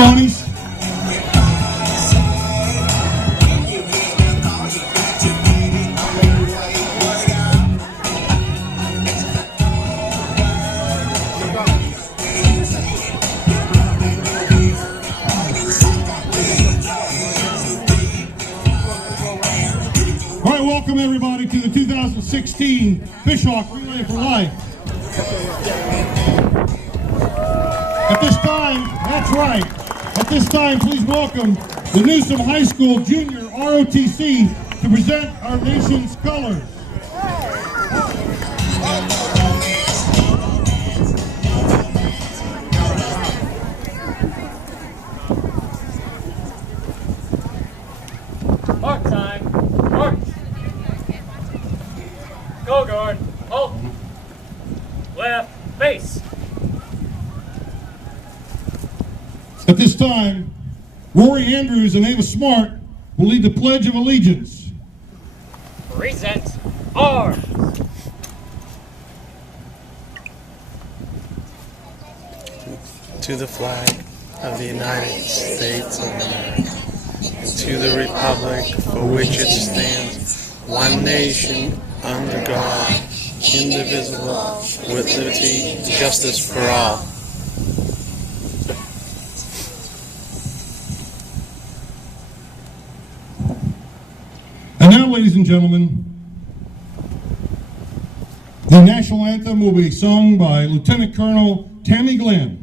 Monies. All right, welcome everybody to the 2016 Fishhawk Relay for Life. At this time, that's right, at this time, please welcome the Newsom High School Junior ROTC to present our nation's colors. Mark time. Mark. Go guard. Halt. Left. Face. At this time, Rory Andrews and Ava Smart will lead the Pledge of Allegiance. Present. Arms. To the flag of the United States of America, and to the republic for which it stands, one nation, under God, indivisible, with liberty and justice for all. And now, ladies and gentlemen, the national anthem will be sung by Lieutenant Colonel Tammy Glenn.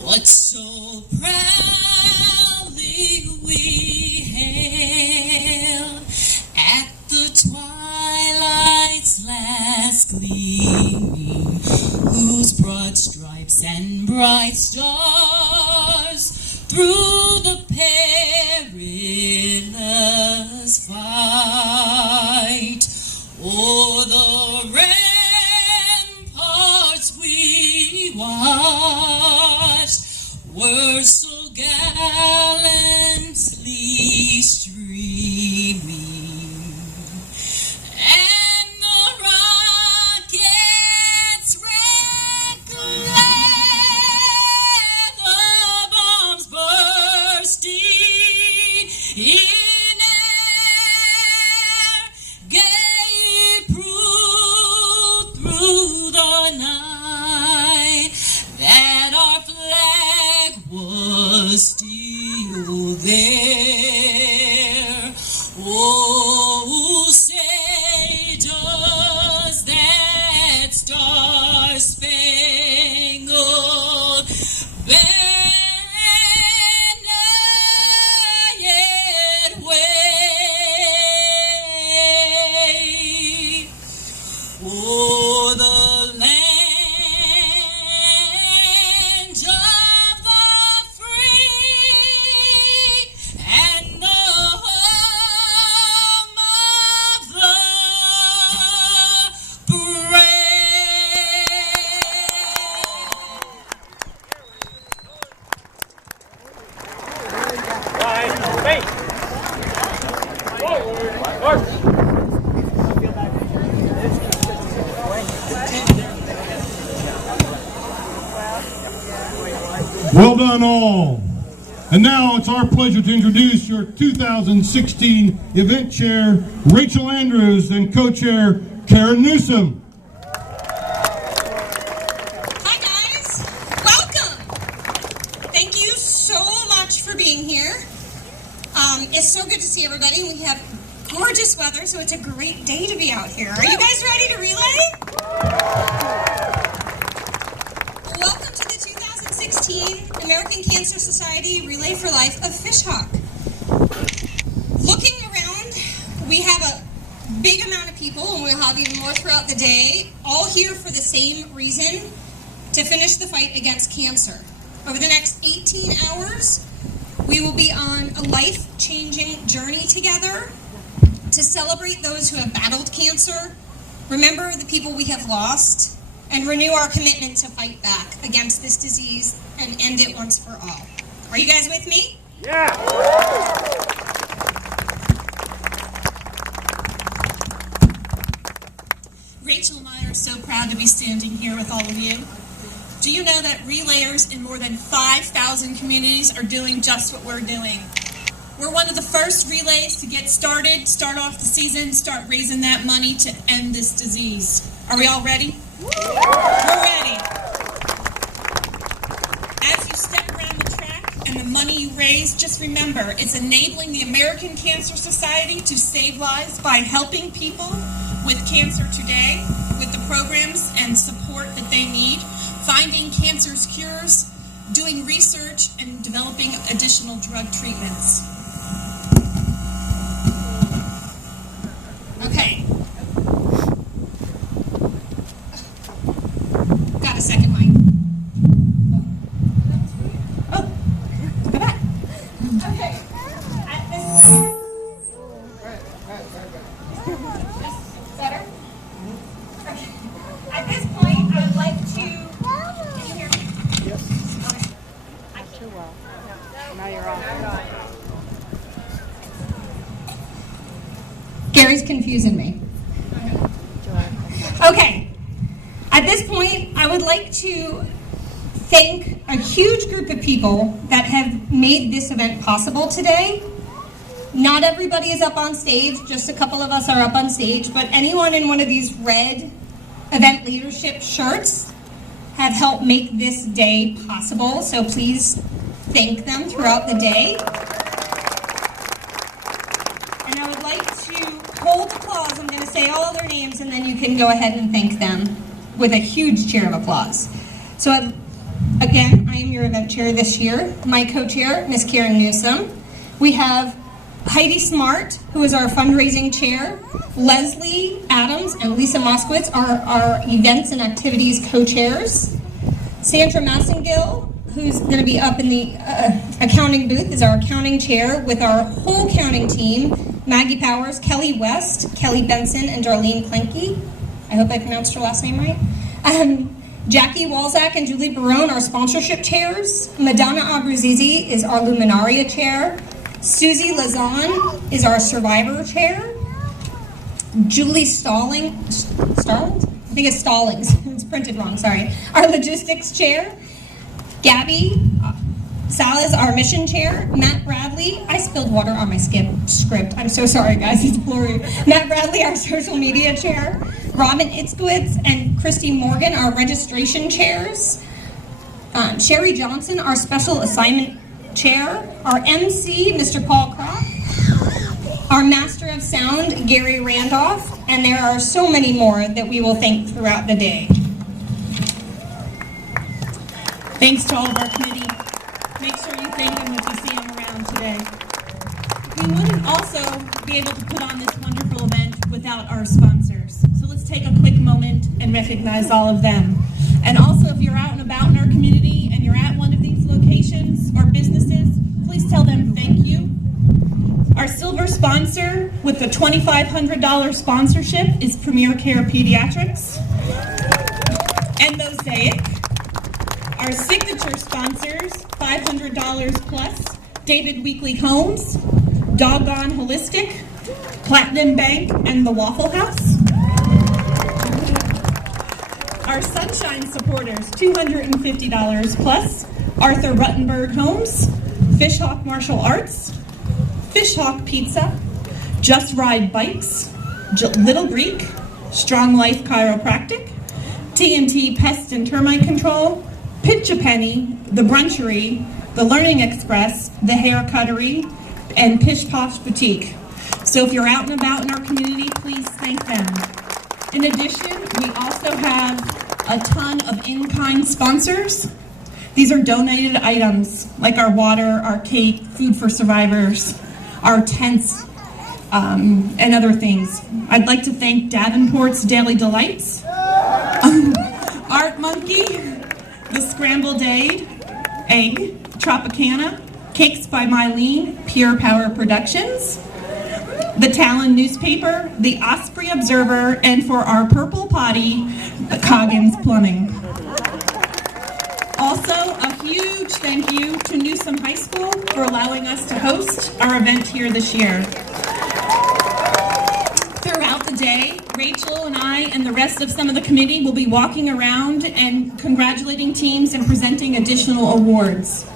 What so proudly we hailed at the twilight's last gleaming, whose broad stripes and bright stars through the perilous fight o'er the ramparts we watched were so gallantly streaming, and the rockets red glare, the bombs bursting in air, gave proof through the night that our flag was still there. Oh, say does that star-spangled banner yet wave o'er the land of the free and the home of the brave. Right. Face. Forward. March. Well done, all. And now it's our pleasure to introduce your 2016 event chair, Rachel Andrews, and co-chair, Karen Newsom. Hi guys, welcome. Thank you so much for being here. It's so good to see everybody. We have gorgeous weather, so it's a great day to be out here. Are you guys ready to relay? Welcome to the 2016 American Cancer Society Relay for Life of Fishhawk. Looking around, we have a big amount of people, and we'll have even more throughout the day, all here for the same reason, to finish the fight against cancer. Over the next 18 hours, we will be on a life-changing journey together to celebrate those who have battled cancer, remember the people we have lost, and renew our commitment to fight back against this disease and end it once for all. Are you guys with me? Yeah. Rachel and I are so proud to be standing here with all of you. Do you know that relayers in more than 5,000 communities are doing just what we're doing? We're one of the first relays to get started, start off the season, start raising that money to end this disease. Are we all ready? We're ready. As you step around the track and the money you raise, just remember, it's enabling the American Cancer Society to save lives by helping people with cancer today, with the programs and support that they need, finding cancer's cures, doing research, and developing additional drug treatments. Okay. Got a second mic. Oh, go back. Okay. Better? Okay. At this point, I would like to. Can you hear me? Yes. Okay. I can't. Too well. Now you're on. Gary's confusing me. Okay. At this point, I would like to thank a huge group of people that have made this event possible today. Not everybody is up on stage, just a couple of us are up on stage, but anyone in one of these red event leadership shirts have helped make this day possible, so please thank them throughout the day. And I would like to hold applause. I'm going to say all their names and then you can go ahead and thank them with a huge cheer of applause. So again, I am your event chair this year. My co-chair, Ms. Karen Newsom. We have Heidi Smart, who is our fundraising chair. Leslie Adams and Lisa Moskowitz are our events and activities co-chairs. Sandra Massengill, who's going to be up in the accounting booth, is our accounting chair with our whole accounting team. Maggie Powers, Kelly West, Kelly Benson, and Darlene Klenke. I hope I pronounced her last name right. Jackie Walzak and Julie Barone, our sponsorship chairs. Madonna Abruzzese is our Luminaria chair. Susie Lazan is our survivor chair. Julie Stallings? I think it's Stallings. It's printed wrong, sorry. Our logistics chair. Gabby Salas, our mission chair. Matt Bradley, I spilled water on my script. I'm so sorry, guys, it's blurry. Matt Bradley, our social media chair. Robin Itzkowitz and Christy Morgan, our registration chairs. Sherry Johnson, our special assignment chair. Our MC, Mr. Paul Croft. Our Master of Sound, Gary Randolph. And there are so many more that we will thank throughout the day. Thanks to all of our committee. Make sure you thank them if you see them around today. We wouldn't also be able to put on this wonderful event without our sponsors. So let's take a quick moment and recognize all of them. And also, if you're out and about in our community and you're at one of these locations or businesses, please tell them thank you. Our silver sponsor with the $2,500 sponsorship is Premier Care Pediatrics and Mosaic. Our signature sponsors, $500 plus, David Weekly Homes, Doggone Holistic, Platinum Bank, and the Waffle House. Our Sunshine supporters, $250 plus, Arthur Ruttenberg Homes, Fishhawk Martial Arts, Fishhawk Pizza, Just Ride Bikes, Little Greek, Strong Life Chiropractic, TNT Pest and Termite Control, Pitch a Penny, The Brunchery, The Learning Express, The Hair Cuttery, and Pish Posh Boutique. So if you're out and about in our community, please thank them. In addition, we also have a ton of in-kind sponsors. These are donated items like our water, our cake, food for survivors, our tents, and other things. I'd like to thank Davenport's Daily Delights, Art Monkey, The Scrambled Egg, Tropicana, Cakes by Mylene, Pure Power Productions, the Talon Newspaper, the Osprey Observer, and for our purple potty, Coggins Plumbing. Also Also, a huge thank you to Newsom High School for allowing us to host our event here this year. Throughout the day, Rachel and I and the rest of some of the committee will be walking around and congratulating teams and presenting additional awards.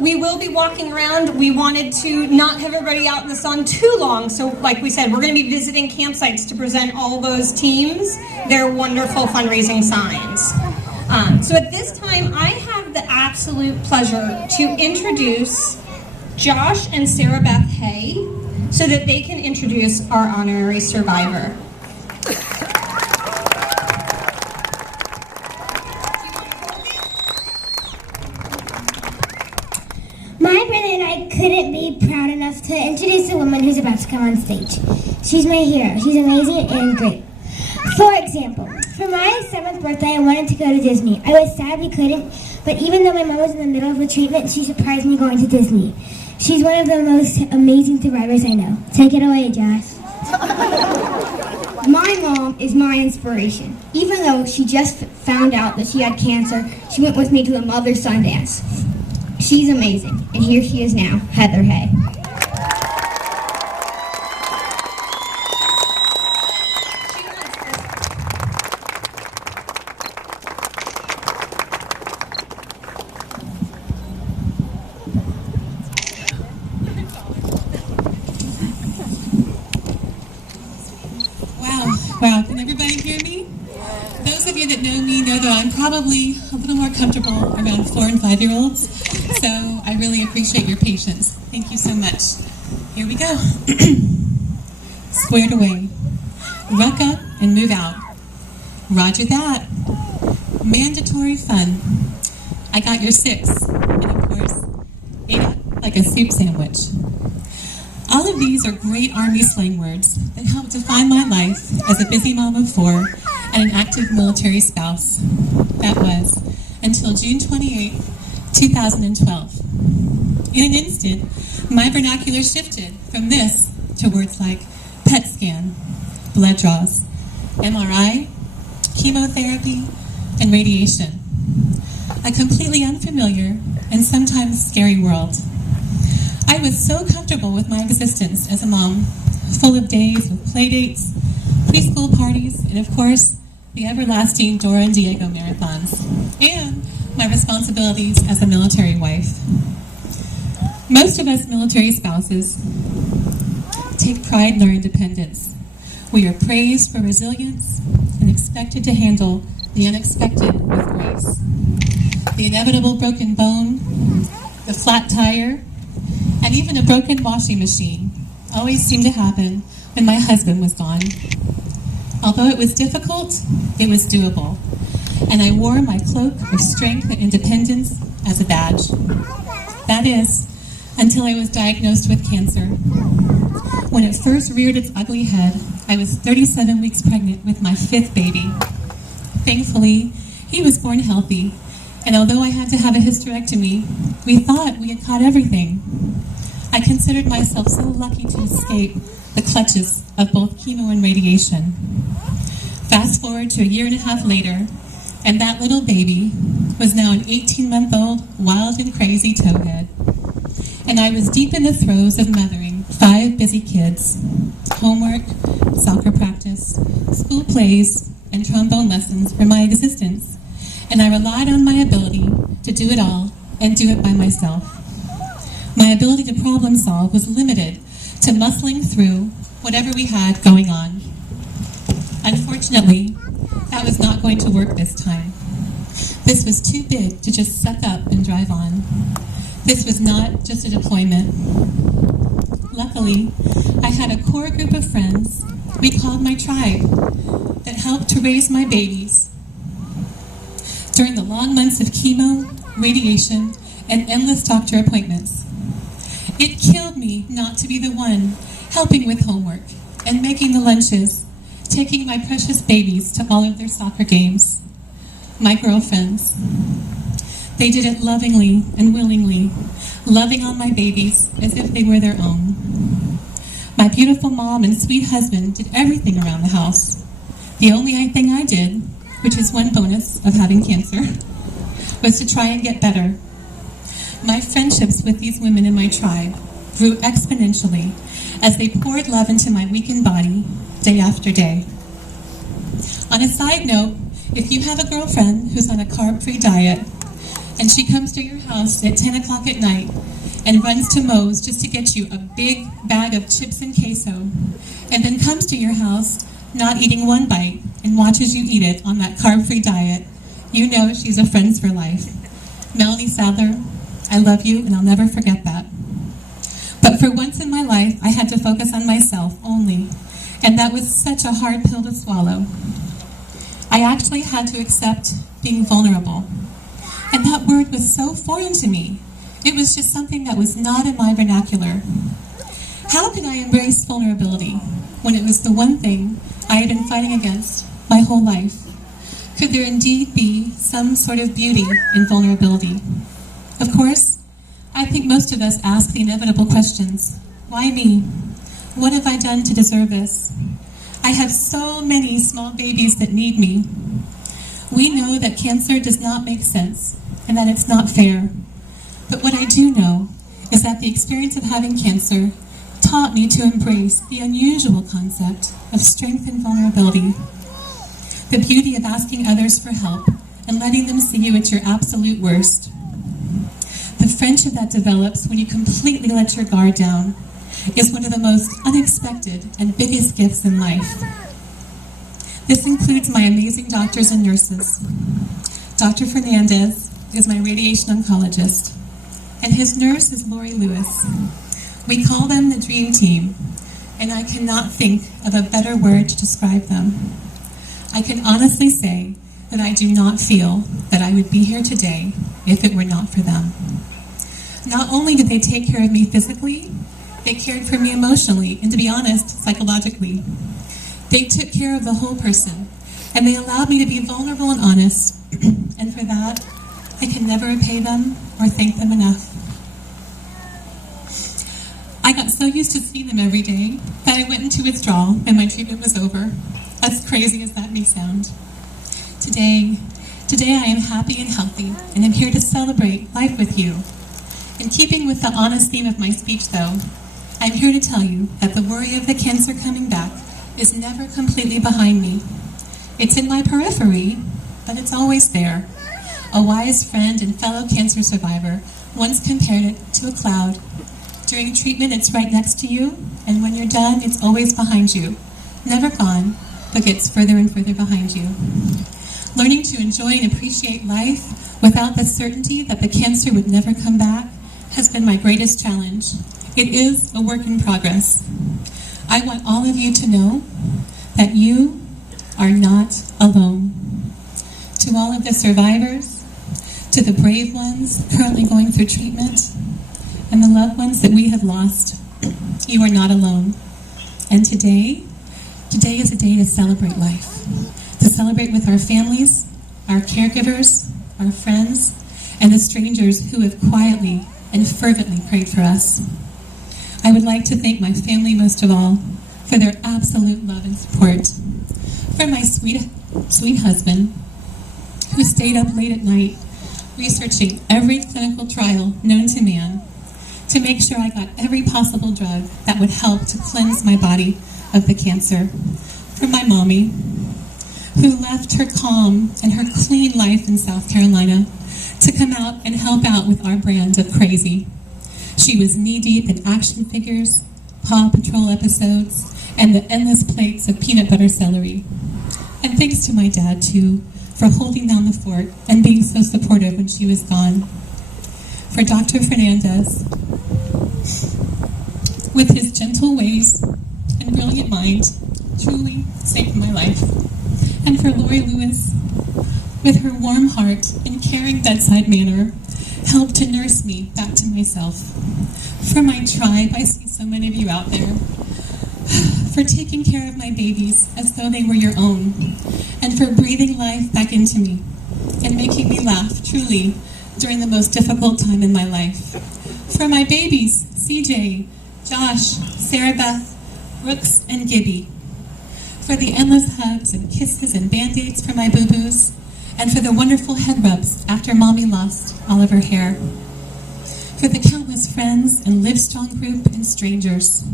We will be walking around. We wanted to not have everybody out in the sun too long, so like we said, we're going to be visiting campsites to present all those teams their wonderful fundraising signs. So at this time, I have the absolute pleasure to introduce Josh and Sarah Beth Hay so that they can introduce our honorary survivor. My brother and I couldn't be proud enough to introduce the woman who's about to come on stage. She's my hero. She's amazing and great. For example, for my 7th birthday, I wanted to go to Disney. I was sad we couldn't, but even though my mom was in the middle of a treatment, she surprised me going to Disney. She's one of the most amazing survivors I know. Take it away, Josh. My mom is my inspiration. Even though she just found out that she had cancer, she went with me to the Mother Sundance. She's amazing, and here she is now, Heather Hay. Wow, can everybody hear me? Those of you that know me know that I'm probably a little more comfortable around 4- and 5-year-olds, so I really appreciate your patience. Thank you so much. Here we go. Squared away. Ruck up and move out. Roger that. Mandatory fun. I got your 6, and of course, ate up like a soup sandwich. All of these are great Army slang words that help define my life as a busy mom of 4 and an active military spouse. That was until June 28, 2012. In an instant, my vernacular shifted from this to words like PET scan, blood draws, MRI, chemotherapy, and radiation. A completely unfamiliar and sometimes scary world. I was so comfortable with my existence as a mom, full of days with play dates, preschool parties, and of course, the everlasting Dora and Diego marathons, and my responsibilities as a military wife. Most of us military spouses take pride in our independence. We are praised for resilience and expected to handle the unexpected with grace. The inevitable broken bone, the flat tire, and even a broken washing machine always seemed to happen when my husband was gone. Although it was difficult, it was doable, and I wore my cloak of strength and independence as a badge. That is, until I was diagnosed with cancer. When it first reared its ugly head, I was 37 weeks pregnant with my 5th baby. Thankfully, he was born healthy, and although I had to have a hysterectomy, we thought we had caught everything. I considered myself so lucky to escape the clutches of both chemo and radiation. Fast forward to a 1.5 years later, and that little baby was now an 18-month-old wild and crazy towhead. And I was deep in the throes of mothering 5 busy kids, homework, soccer practice, school plays, and trombone lessons for my existence. And I relied on my ability to do it all and do it by myself. My ability to problem solve was limited to muscling through whatever we had going on. Unfortunately, that was not going to work this time. This was too big to just suck up and drive on. This was not just a deployment. Luckily, I had a core group of friends we called my tribe that helped to raise my babies during the long months of chemo, radiation, and endless doctor appointments. It killed me not to be the one helping with homework and making the lunches, taking my precious babies to all of their soccer games. My girlfriends. They did it lovingly and willingly, loving on my babies as if they were their own. My beautiful mom and sweet husband did everything around the house. The only thing I did which is one bonus of having cancer, was to try and get better. My friendships with these women in my tribe grew exponentially as they poured love into my weakened body day after day. On a side note, if you have a girlfriend who's on a carb-free diet and she comes to your house at 10 o'clock at night and runs to Moe's just to get you a big bag of chips and queso, and then comes to your house not eating one bite and watches you eat it on that carb-free diet, you know she's a friends for life. Melanie Sadler, I love you and I'll never forget that. But for once in my life, I had to focus on myself only, and that was such a hard pill to swallow. I actually had to accept being vulnerable, and that word was so foreign to me. It was just something that was not in my vernacular. How could I embrace vulnerability when it was the one thing I had been fighting against my whole life? Could there indeed be some sort of beauty in vulnerability? Of course, I think most of us ask the inevitable questions. Why me? What have I done to deserve this? I have so many small babies that need me. We know that cancer does not make sense and that it's not fair. But what I do know is that the experience of having cancer taught me to embrace the unusual concept of strength and vulnerability. The beauty of asking others for help and letting them see you at your absolute worst. The friendship that develops when you completely let your guard down is one of the most unexpected and biggest gifts in life. This includes my amazing doctors and nurses. Dr. Fernandez is my radiation oncologist, and his nurse is Lori Lewis. We call them the Dream Team, and I cannot think of a better word to describe them. I can honestly say that I do not feel that I would be here today if it were not for them. Not only did they take care of me physically, they cared for me emotionally, and to be honest, psychologically. They took care of the whole person, and they allowed me to be vulnerable and honest, and for that, I can never repay them or thank them enough. I got so used to seeing them every day that I went into withdrawal and my treatment was over, as crazy as that may sound. Today I am happy and healthy, and I'm here to celebrate life with you. In keeping with the honest theme of my speech, though, I'm here to tell you that the worry of the cancer coming back is never completely behind me. It's in my periphery, but it's always there. A wise friend and fellow cancer survivor once compared it to a cloud. During treatment, it's right next to you, and when you're done, it's always behind you. Never gone, but gets further and further behind you. Learning to enjoy and appreciate life without the certainty that the cancer would never come back has been my greatest challenge. It is a work in progress. I want all of you to know that you are not alone. To all of the survivors, to the brave ones currently going through treatment, and the loved ones that we have lost, you are not alone. And today is a day to celebrate life. To celebrate with our families, our caregivers, our friends, and the strangers who have quietly and fervently prayed for us. I would like to thank my family most of all for their absolute love and support. For my sweet husband, who stayed up late at night researching every clinical trial known to man to make sure I got every possible drug that would help to cleanse my body of the cancer. For my mommy, who left her calm and her clean life in South Carolina to come out and help out with our brand of crazy. She was knee-deep in action figures, Paw Patrol episodes, and the endless plates of peanut butter celery. And thanks to my dad, too, for holding down the fort and being so supportive when she was gone. For Dr. Fernandez, with his gentle ways and brilliant mind, truly saved my life. And for Lori Lewis, with her warm heart and caring bedside manner, helped to nurse me back to myself. For my tribe, I see so many of you out there. For taking care of my babies as though they were your own. And for breathing life back into me and making me laugh, truly, during the most difficult time in my life. For my babies, CJ, Josh, Sarah Beth, Brooks, and Gibby. for the endless hugs and kisses and band-aids for my boo-boos, and for the wonderful head rubs after Mommy lost all of her hair. For the countless friends and Livestrong group and strangers,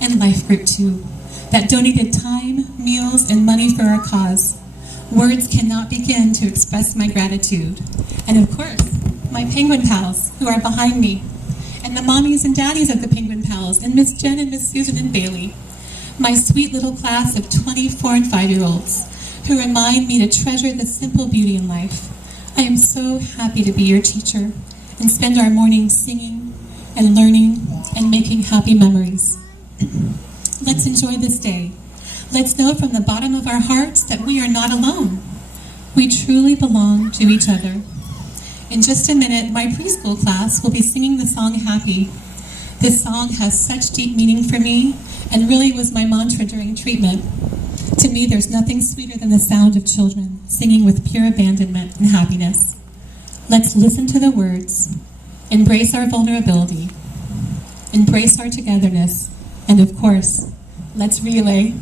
and Life Group too, that donated time, meals, and money for our cause. Words cannot begin to express my gratitude. And of course, my penguin pals who are behind me, and the mommies and daddies of the penguin pals, and Miss Jen and Miss Susan and Bailey, my sweet little class of 20, 4, and 5-year-olds who remind me to treasure the simple beauty in life. I am so happy to be your teacher and spend our mornings singing and learning and making happy memories. Let's enjoy this day. Let's know from the bottom of our hearts that we are not alone. We truly belong to each other. In just a minute, my preschool class will be singing the song Happy. This song has such deep meaning for me and really was my mantra during treatment. To me, there's nothing sweeter than the sound of children singing with pure abandonment and happiness. Let's listen to the words, embrace our vulnerability, embrace our togetherness, and of course, let's relay